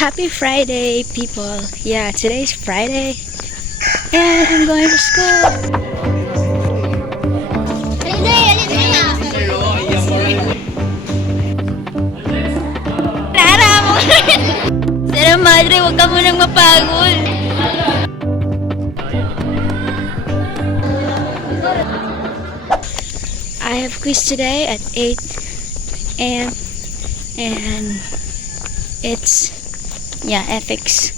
Happy Friday, people. Yeah, today's Friday. And I'm going to school. Nara mo! Sira madre, huwag ka munang mapagod. I have quiz today at 8 a.m. and it's ethics.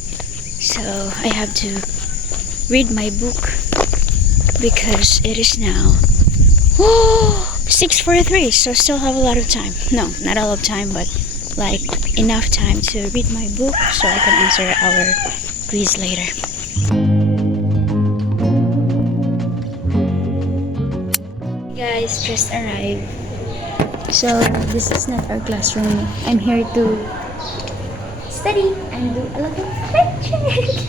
So I have to read my book because it is now 6:43, so still have a lot of time. No, not a lot of time, but like enough time to read my book so I can answer our quiz later. Guys, just arrived. So this is not our classroom. I'm here to study and do a lot of lectures.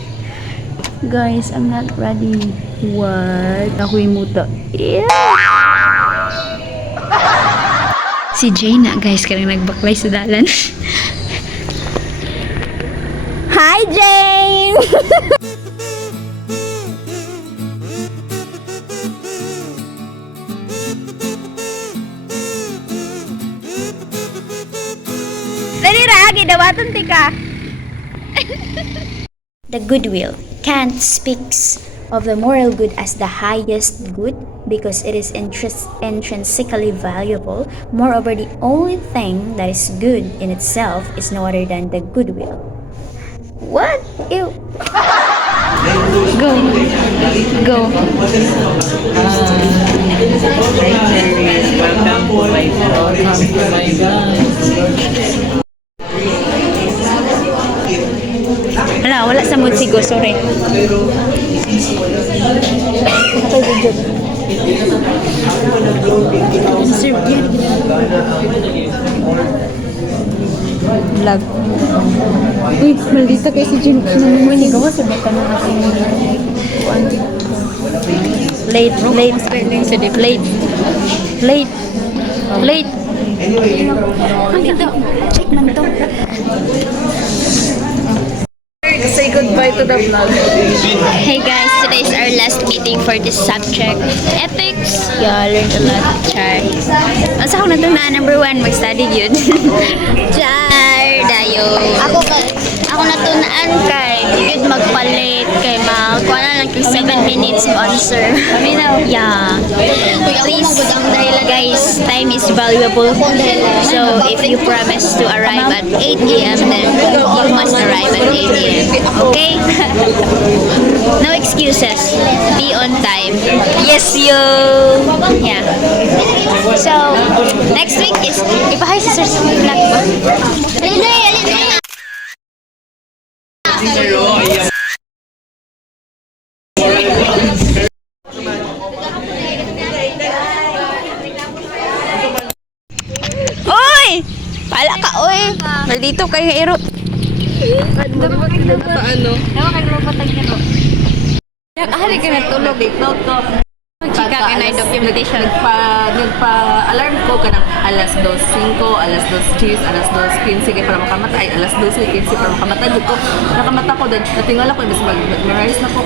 Guys, I'm not ready. What? Ako'y muta. Yeah. Si Jane guys, karang nagbaklay sa dalan. Hi, Jane! Dali ra, gidawatan ti ka. The goodwill. Kant speaks of the moral good as the highest good because it is intrinsically valuable. Moreover, the only thing that is good in itself is no other than the goodwill. What? Ew. Go. Go. Wala sa mood sigo, sorry. Vlog. Uy, maldita kayo si Jim. Namumuni ka ba sa bata ng ating late. Check man to. Say goodbye to the vlog. Hey guys, today is our last meeting for this subject, ethics. Yeah, I learned a lot. Char. Asa ako na number 1, mag-study yun. Char, dayo. Ako natunaan kay yun magpalit kay kuha na lang kay 7 minutes mo answer. Yeah. Please, guys, time is valuable. So, if you promise to arrive at 8 a.m., then you must arrive at 8 a.m. Okay? No excuses. Be on time. Yes, you. Yeah. So, next week is ipahay si Sir sa vlog ba? Oy! Pala ka, oy! Nandito kayo nga iro. Paano? Ewan kayo mapatag niya to. Ahali ka natulog. Chika ka na yung documentation. Nagpa-alarm ko ka ng alas 2:05, alas 2:10, alas 2:15 para makamatay, alas 2:15 para makamatay. Ko nakamata ko din. Natingala ko imbes mag-memorize na ko.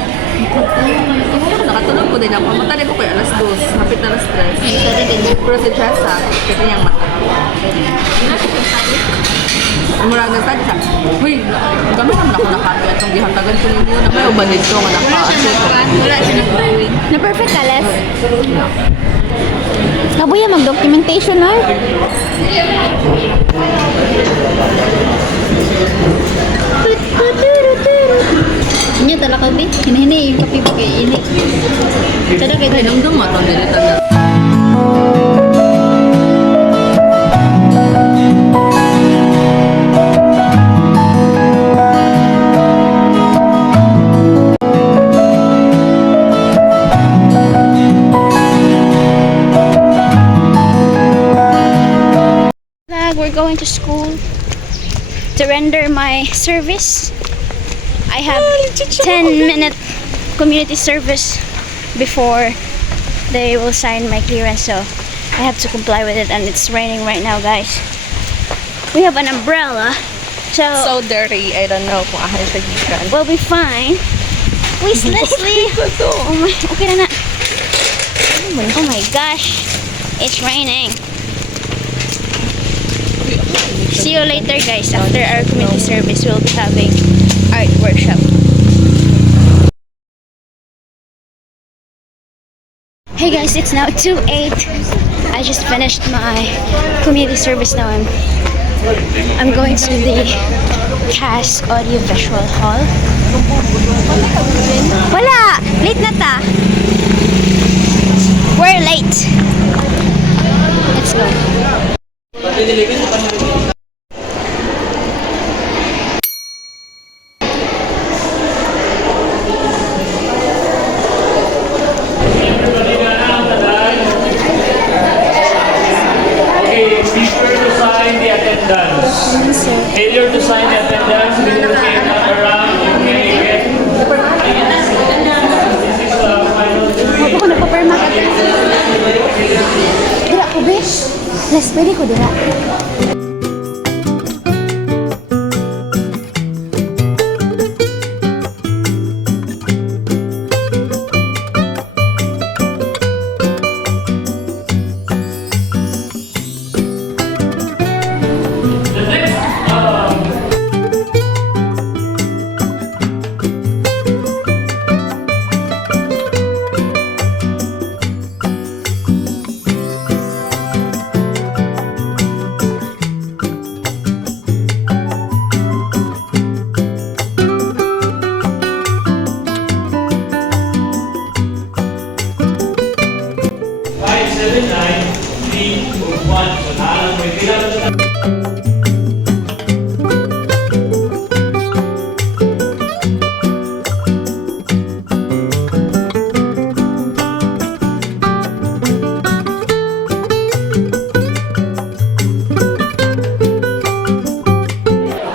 Nakatulog ko din ako. Mamatay ko kay alas 2. Hapit na alas 3. Pero si Chessa, kita niyang mata. Mura na sad siya. Uy, kami naman ako nakapit itong gihatagan ko ninyo na may uban dito nga naka-asset. Wala siya nag-drawing. Na-perfect ka, Les? Kabuya mag-documentation, ha? Inyo talaga kape? Hinahini yung kape ba kayo ini? Sada kayo Ay, nung dumatang nilita na. We're going to school to render my service. I have 10-minute community service before they will sign my clearance, so I have to comply with it. And it's raining right now, guys. We have an umbrella So dirty. I don't know kung ahay sa gikan. we'll be fine. Wait, Leslie. Oh my, okay na na. Oh my gosh. It's raining. See you later, guys. After our community service, we'll be having art workshop. Hey guys, it's now 2:08. I just finished my community service now. I'm going to the CAS Audiovisual Hall. Wala! Late na ta. We're late. Let's go. Okay, failure to sign the attendance. Failure to sign the attendance. We will take that around. Okay. This is the final. Ako na paperma. Dira ko, Bish. Les, pwede ko dira. So, naalam mo, kailangan sa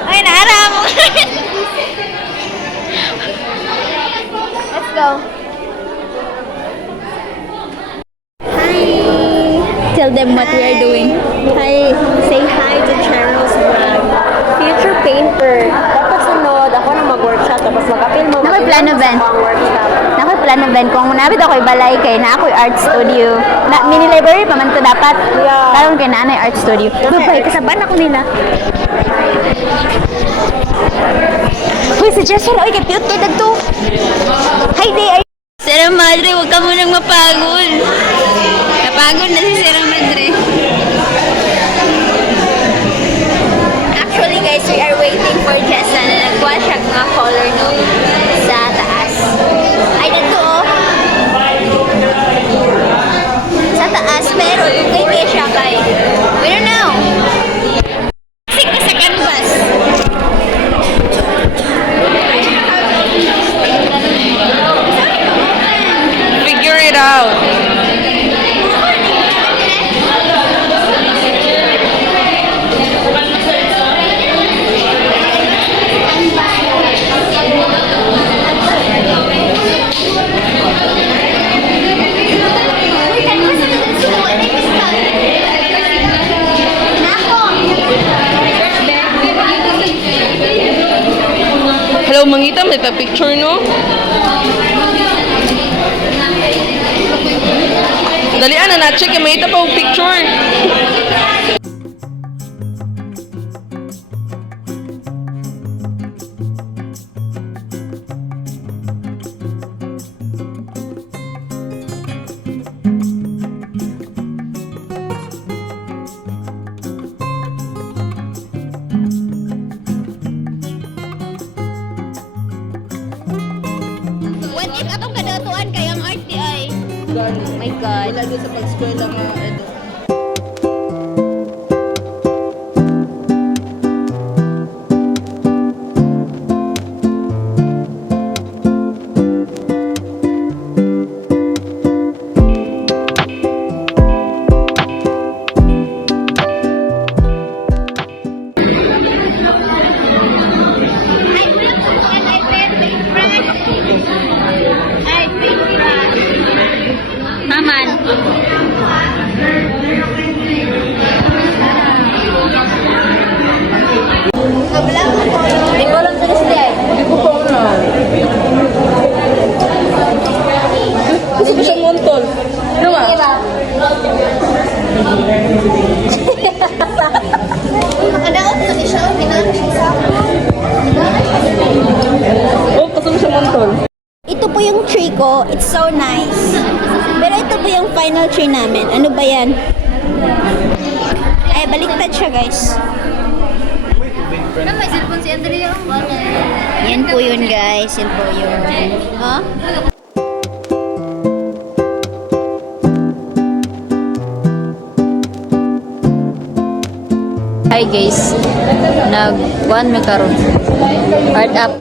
Ay, naharap mo. Let's go. Hi. Tell them what we are doing. Hi, say hi to Cheryl's vlog. Future painter. Tapos sunod, ako na mag-workshop. Tapos mag-appeal mo. Nakoy plan event. Workshop. Nakoy plan event. Kung nabit ako'y balay kay na ako'y art studio. Na, mini library pa man to dapat. Yeah. Karon kay nanay art studio. Babay, kasaban ako nila. Uy, si Jessel, oy, kay cute kay dagto. Hi, day. Sira Madre, huwag ka munang mapagod. Napagod na si Sira Madre. Actually, guys, we are waiting for Jessa na nagkuha siya mga color no sa taas. Ay, dagto, oh. Sa taas, pero dugay kayo siya kay. We don't know. Sik ka sa canvas. Figure it out. Hello, mangita, may pa-picture, no? Dali, na-check, mangita pa og picture. What if atong kadatuan kay ang art di ay? Oh my God. Wala doon sa pag-eskwela nga, ano. Maman. ko. It's so nice. Pero ito po yung final tree namin. Ano ba yan? Ay, baliktad siya, guys. May cellphone si Andrea. Yan po yun, guys. Yan po yun. Huh? Hi guys, nag-one me karon. Art up.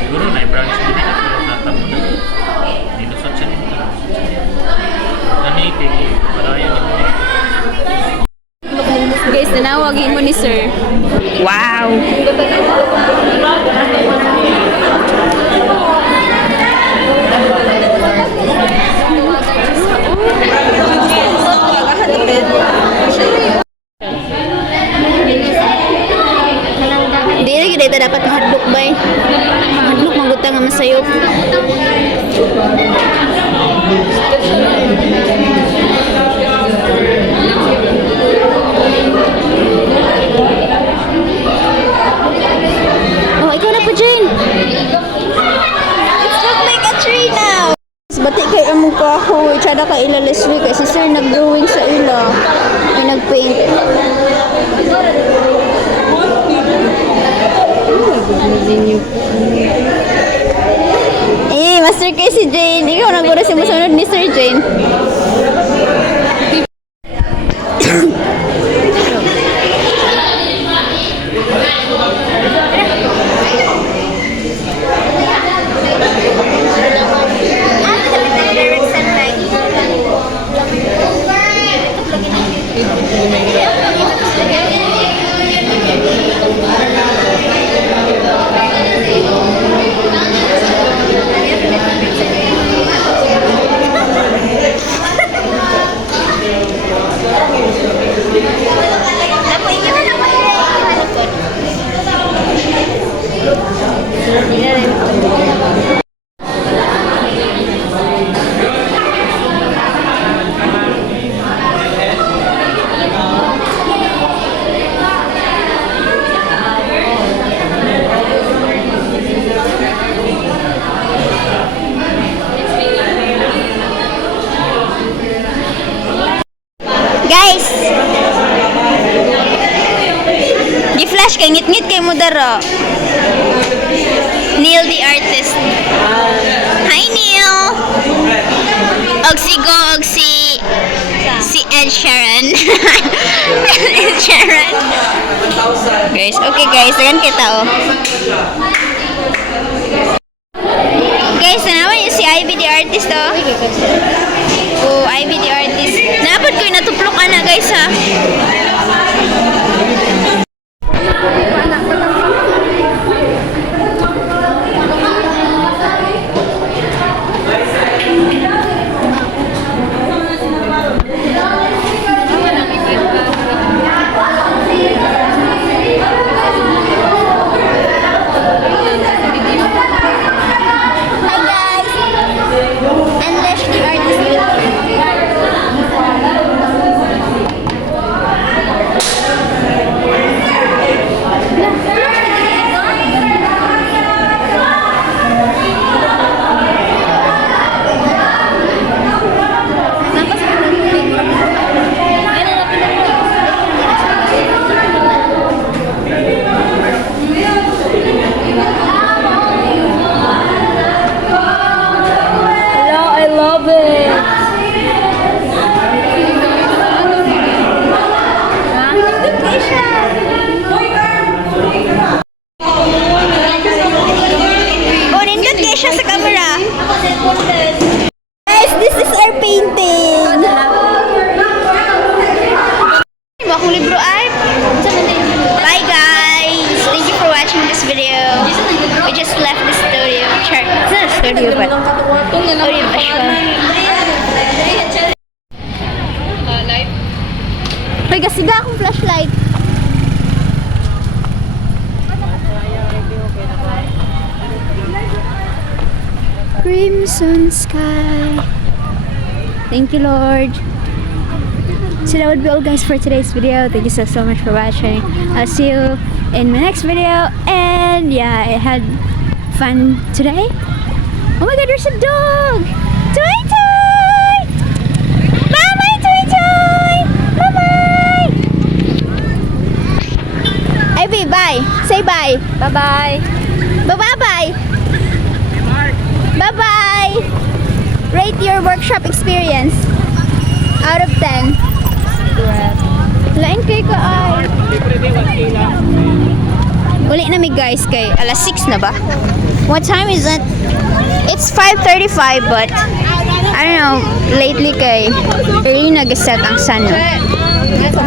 Siguro na branch din ito pero natamo na. Nilusot siya nito. Naniti, paraya ni mo. Guys, nanawagin mo ni sir. Wow! Hindi lagi dito dapat mahadlok ba eh. Mahadlok, magutang nga masayop. Oh, ikaw na po, Jane. It's look like a tree now. Bati kay among kahoy, tsada ka ila Leslie kay si sir nag-drawing sa ila. Ay nag-paint. Eh, master kay si Jane. Ikaw naguro si musunod ni Sir Jane. Guys! Gi-flash kay ngit-ngit kay mo daro. Neil the artist. Hi Neil! Og si Go, og si Ed Sheeran. Ed Sheeran. Guys, okay guys, dagan kita oh. Guys, tanawan niyo si Ivy the artist oh. Oh, Ivy the artist. Naapod ko yung natuplok ka na guys ha. lipat. Katuwatong na Uri ba siya? May gasiga akong flashlight. Crimson sky. Thank you, Lord. So that would be all, guys, for today's video. Thank you so much for watching. I'll see you in my next video. And yeah, I had fun today. Oh my god, there's a dog! Toy Toy! Bye-bye, Toy Toy! Bye-bye! Ivy, bye! Say bye! Bye-bye! Bye-bye! Bye-bye! Rate your workshop experience out of 10. Lain kay ka ay. Uli na mi guys kay alas 6 na ba? What time is it? It's 5:35 but I don't know, lately kay early nag-set ang sun. No?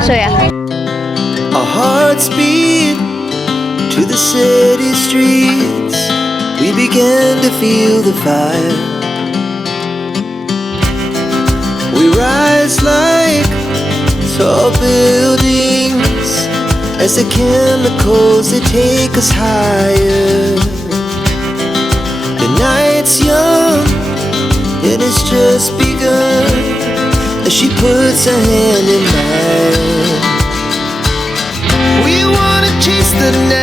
So yeah. Our hearts beat to the city streets. We began to feel the fire. We rise like tall buildings as the chemicals they take us higher. The night's young and it's just begun as she puts her hand in mine. We wanna chase the night.